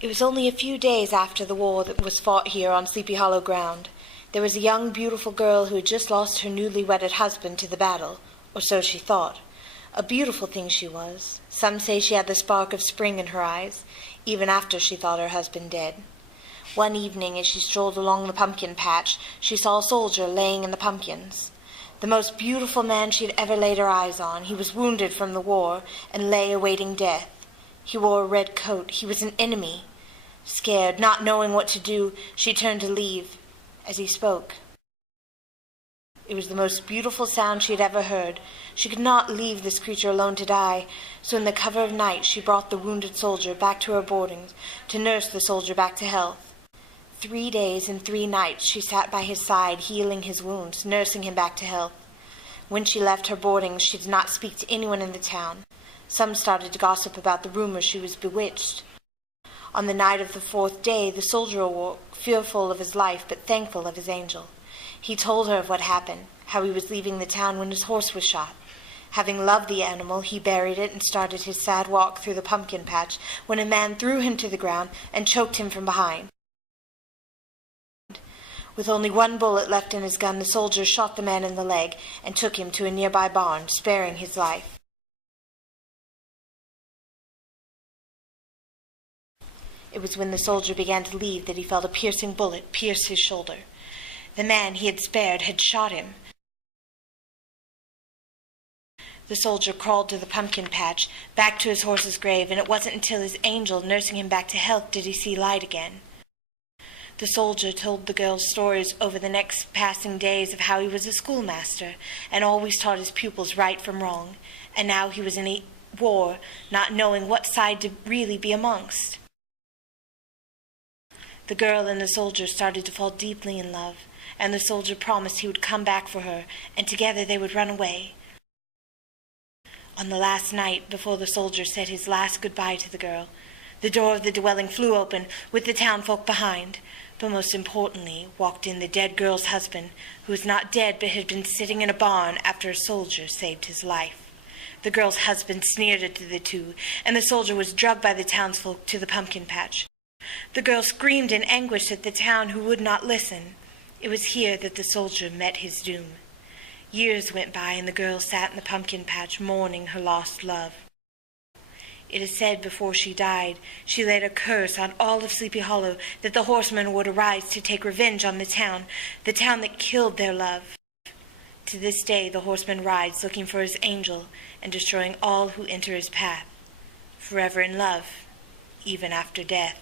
It was only a few days after the war that was fought here on Sleepy Hollow ground. There was a young, beautiful girl who had just lost her newly wedded husband to the battle, or so she thought. A beautiful thing she was. Some say she had the spark of spring in her eyes, even after she thought her husband dead. One evening, as she strolled along the pumpkin patch, she saw a soldier laying in the pumpkins. The most beautiful man she had ever laid her eyes on. He was wounded from the war and lay awaiting death. He wore a red coat. He was an enemy. Scared, not knowing what to do, she turned to leave. As he spoke, it was the most beautiful sound she had ever heard. She could not leave this creature alone to die, so in the cover of night she brought the wounded soldier back to her boardings to nurse the soldier back to health. 3 days and 3 nights she sat by his side, healing his wounds, nursing him back to health. When she left her boardings, she did not speak to anyone in the town. Some started to gossip about the rumor she was bewitched. On the night of the 4th day, the soldier awoke, fearful of his life but thankful of his angel. He told her of what happened, how he was leaving the town when his horse was shot. Having loved the animal, he buried it and started his sad walk through the pumpkin patch when a man threw him to the ground and choked him from behind. With only 1 bullet left in his gun, the soldier shot the man in the leg and took him to a nearby barn, sparing his life. It was when the soldier began to leave that he felt a piercing bullet pierce his shoulder. The man he had spared had shot him. The soldier crawled to the pumpkin patch, back to his horse's grave, and it wasn't until his angel, nursing him back to health, did he see light again. The soldier told the girls stories over the next passing days of how he was a schoolmaster and always taught his pupils right from wrong, and now he was in a war, not knowing what side to really be amongst. The girl and the soldier started to fall deeply in love, and the soldier promised he would come back for her, and together they would run away. On the last night, before the soldier said his last goodbye to the girl, the door of the dwelling flew open, with the townfolk behind. But most importantly, walked in the dead girl's husband, who was not dead but had been sitting in a barn after a soldier saved his life. The girl's husband sneered at the two, and the soldier was drugged by the townsfolk to the pumpkin patch. The girl screamed in anguish at the town who would not listen. It was here that the soldier met his doom. Years went by, and the girl sat in the pumpkin patch mourning her lost love. It is said before she died, she laid a curse on all of Sleepy Hollow that the Horseman would arise to take revenge on the town that killed their love. To this day, the Horseman rides looking for his angel and destroying all who enter his path, forever in love, even after death.